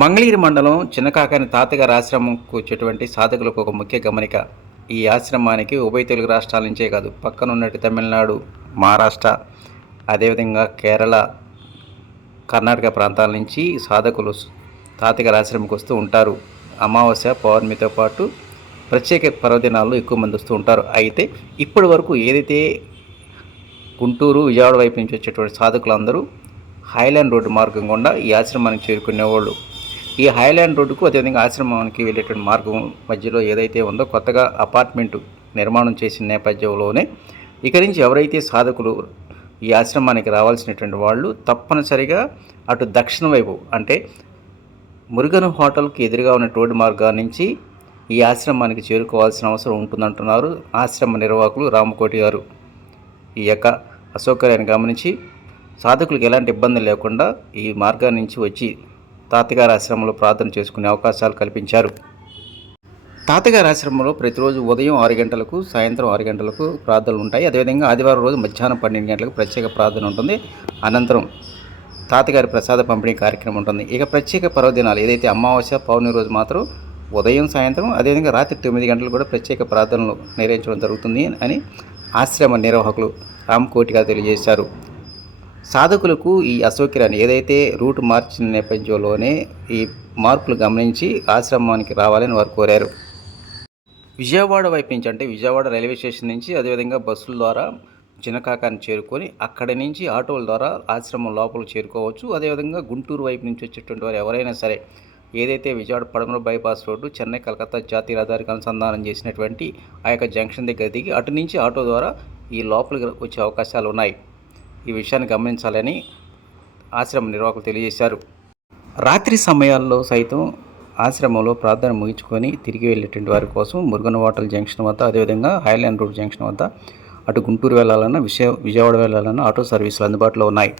మంగళగిరి మండలం చిన్నకాకాని తాతగారి ఆశ్రమంకు వచ్చేటువంటి సాధకులకు ఒక ముఖ్య గమనిక. ఈ ఆశ్రమానికి ఉభయ తెలుగు రాష్ట్రాల నుంచే కాదు, పక్కనున్నట్టు తమిళనాడు, మహారాష్ట్ర, అదేవిధంగా కేరళ, కర్ణాటక ప్రాంతాల నుంచి సాధకులు తాతగారి ఆశ్రమంకి వస్తూ ఉంటారు. అమావాస్య, పౌర్ణమితో పాటు ప్రత్యేక పర్వదినాల్లో ఎక్కువ మంది వస్తూ ఉంటారు. అయితే ఇప్పటి వరకు ఏదైతే గుంటూరు, విజయవాడ వైపు నుంచి వచ్చేటువంటి సాధకులందరూ హైలాండ్ రోడ్డు మార్గం గుండా ఈ ఆశ్రమానికి చేరుకునేవాళ్ళు. ఈ హైలాండ్ రోడ్డుకు అదేవిధంగా ఆశ్రమానికి వెళ్ళేటువంటి మార్గం మధ్యలో ఏదైతే ఉందో కొత్తగా అపార్ట్మెంటు నిర్మాణం చేసిన నేపథ్యంలోనే ఇక నుంచి ఎవరైతే సాధకులు ఈ ఆశ్రమానికి రావాల్సినటువంటి వాళ్ళు తప్పనిసరిగా అటు దక్షిణ వైపు అంటే మురుగన్ హోటల్కి ఎదురుగా ఉన్న రోడ్డు మార్గాల నుంచి ఈ ఆశ్రమానికి చేరుకోవాల్సిన అవసరం ఉంటుందంటున్నారు ఆశ్రమ నిర్వాహకులు రామకోటి గారు. ఈ యొక్క అసౌకర్యాన్ని గమనించి సాధకులకు ఎలాంటి ఇబ్బంది లేకుండా ఈ మార్గాన్ని నుంచి వచ్చి తాతగారి ఆశ్రమంలో ప్రార్థన చేసుకునే అవకాశాలు కల్పించారు. తాతగారి ఆశ్రమంలో ప్రతిరోజు ఉదయం 6 గంటలకు, సాయంత్రం 6 గంటలకు ప్రార్థనలు ఉంటాయి. అదేవిధంగా ఆదివారం రోజు మధ్యాహ్నం 12 గంటలకు ప్రత్యేక ప్రార్థన ఉంటుంది. అనంతరం తాతగారి ప్రసాద పంపిణీ కార్యక్రమం ఉంటుంది. ఇక ప్రత్యేక పర్వదినాలు ఏదైతే అమావాస్య, పౌర్ణమి రోజు మాత్రం ఉదయం, సాయంత్రం, అదేవిధంగా రాత్రి 9 గంటలు కూడా ప్రత్యేక ప్రార్థనలు నిర్వహించడం జరుగుతుంది అని ఆశ్రమ నిర్వాహకులు రామకోటి గారు తెలియజేశారు. సాధకులకు ఈ అసౌకర్యాన్ని ఏదైతే రూట్ మార్చిన నేపథ్యంలోనే ఈ మార్పులు గమనించి ఆశ్రమానికి రావాలని వారు కోరారు. విజయవాడ వైపు నుంచి అంటే విజయవాడ రైల్వే స్టేషన్ నుంచి అదేవిధంగా బస్సుల ద్వారా చిన్నకాకాన్ని చేరుకొని అక్కడి నుంచి ఆటోల ద్వారా ఆశ్రమం లోపలికి చేరుకోవచ్చు. అదేవిధంగా గుంటూరు వైపు నుంచి వచ్చేటువంటి వారు ఎవరైనా సరే ఏదైతే విజయవాడ పడమర బైపాస్ రోడ్డు చెన్నై కలకత్తా జాతీయ రహదారికి అనుసంధానం చేసినటువంటి ఆ యొక్క జంక్షన్ దగ్గర దిగి అటు నుంచి ఆటో ద్వారా ఈ లోపలికి వచ్చే అవకాశాలు ఉన్నాయి. ఈ విషయాన్ని గమనించాలని ఆశ్రమ నిర్వాహకులు తెలియజేశారు. రాత్రి సమయాల్లో సైతం ఆశ్రమంలో ప్రార్థన ముగించుకొని తిరిగి వెళ్ళేటువంటి వారి కోసం మురుగన్ హోటల్ జంక్షన్ వద్ద అదేవిధంగా హైలాండ్ రోడ్ జంక్షన్ వద్ద అటు గుంటూరు వెళ్ళాలన్నా విజయవాడ వెళ్ళాలన్నా ఆటో సర్వీసులు అందుబాటులో ఉన్నాయి.